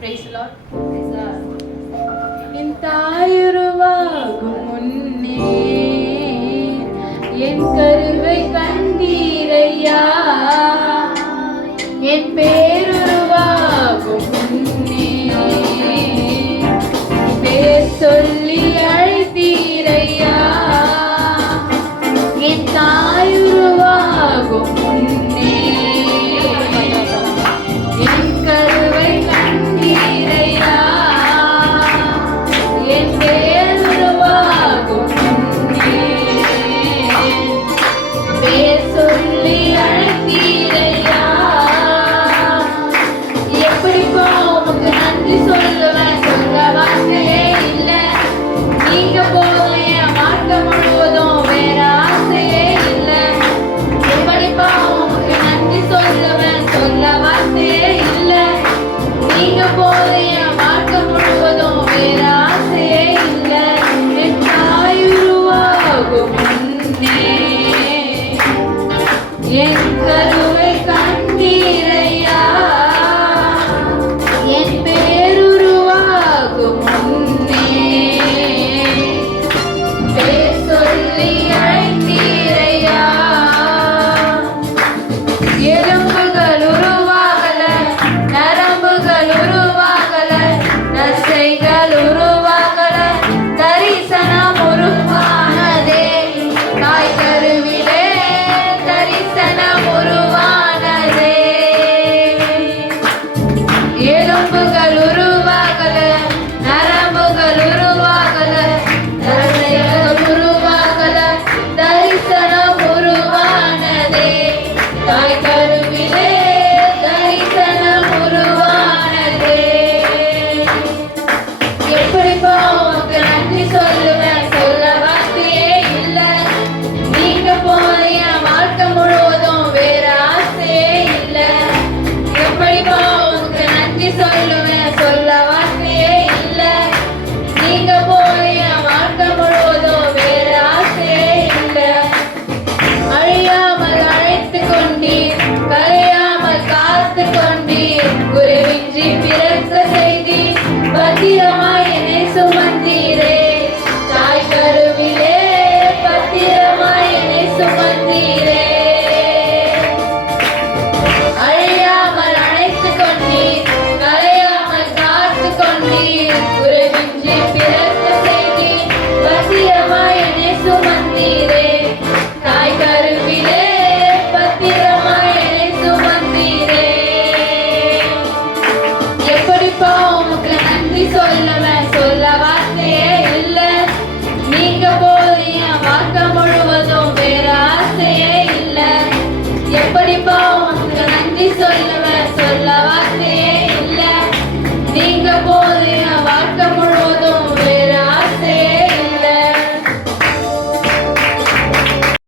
Praise the Lord. என் தாயுருவாகும் முன்னே என் கருவை கண்டீரையா, என் பேருருவாகும் முன்னே பேர் சொல்லி அழைத்தீரையா, என் தாயுருவாகும் முன்னே என் கருவை கண்டீரையா, என் பேருருவாகும் முன்னே பேர் சொல்லி அழைத்தீரையா. எப்படிப்பா உமக்கு நன்றி சொல்லுவேன், சொல்ல வார்த்தையே இல்லை. நீங்க போதும் என் வாழ்க்கை முழுவதும், வேற ஆசையே இல்லை. எப்படிப்பா உமக்கு நன்றி சொல்லுவேன், சொல்ல வார்த்தையே இல்லை. நீங்க போதும் என் வாழ்க்கை முழுவதும், வேற ஆசையே இல்லை. என் தாயுருவாகும் முன்னே என் கருவை கண்டீரையா, என் பேருருவாகும் முன்னே பேர் சொல்லி அழைத்தீரையா. எலும்புகள் உருவாகல, நரம்புகள் உருவாகல, தசைகள் உருவாகல, தரிசனம் உருவானதே. தாய் கருவிலே தரிசனம் உருவானதே. எலும்புகள் உருவாகல, நரம்புகள் உருவாகல, தசைகள் உருவாகல, தரிசனம் உருவானதே. தாய் கருவிலே தரிசனம் உருவானதே. எப்படிப்பா உமக்கு நன்றி சொல்லுவேன், சொல்ல வார்த்தையே இல்லை. நீங்க போன என் வாழ்க்கை முழுவதும், வேற ஆசையே இல்லை. எப்படிப்பா உமக்கு நன்றி சொல்லுவேன், சொல்ல வார்த்தையே இல்லை. நீங்க போன என் வாழ்க்கை முழுவதும், வேற ஆசையே இல்லை. அழியாமல் அழைத்து கொண்டீர், கரையாமல் காத்து கொண்டீர், குறைவின்றி பிறக்க செய்தீர், பத்திரமாய் என்னை சுமந்தீரே. தாய் கருவிலே பத்திரமாய் என்னை சுமந்தீரே. அழியாமல் அழைத்து கொண்டீர், கரையாமல் காத்து கொண்டீர், குறைவின்றி பிறக்க செய்தீர், பத்திரமாய் என்னை சுமந்தீரே. தாய் கருவிலே பத்திரமாய் என்னை சுமந்தீரே. எப்படிப்பா உமக்கு நன்றி சொல்லுவேன், சொல்ல வார்த்தையே இல்லை. நீங்க போது என் வாழ்க்கை முழுவதும், வேற ஆசையே இல்லை. எப்படிப்பா உமக்கு நன்றி சொல்லுவேன்,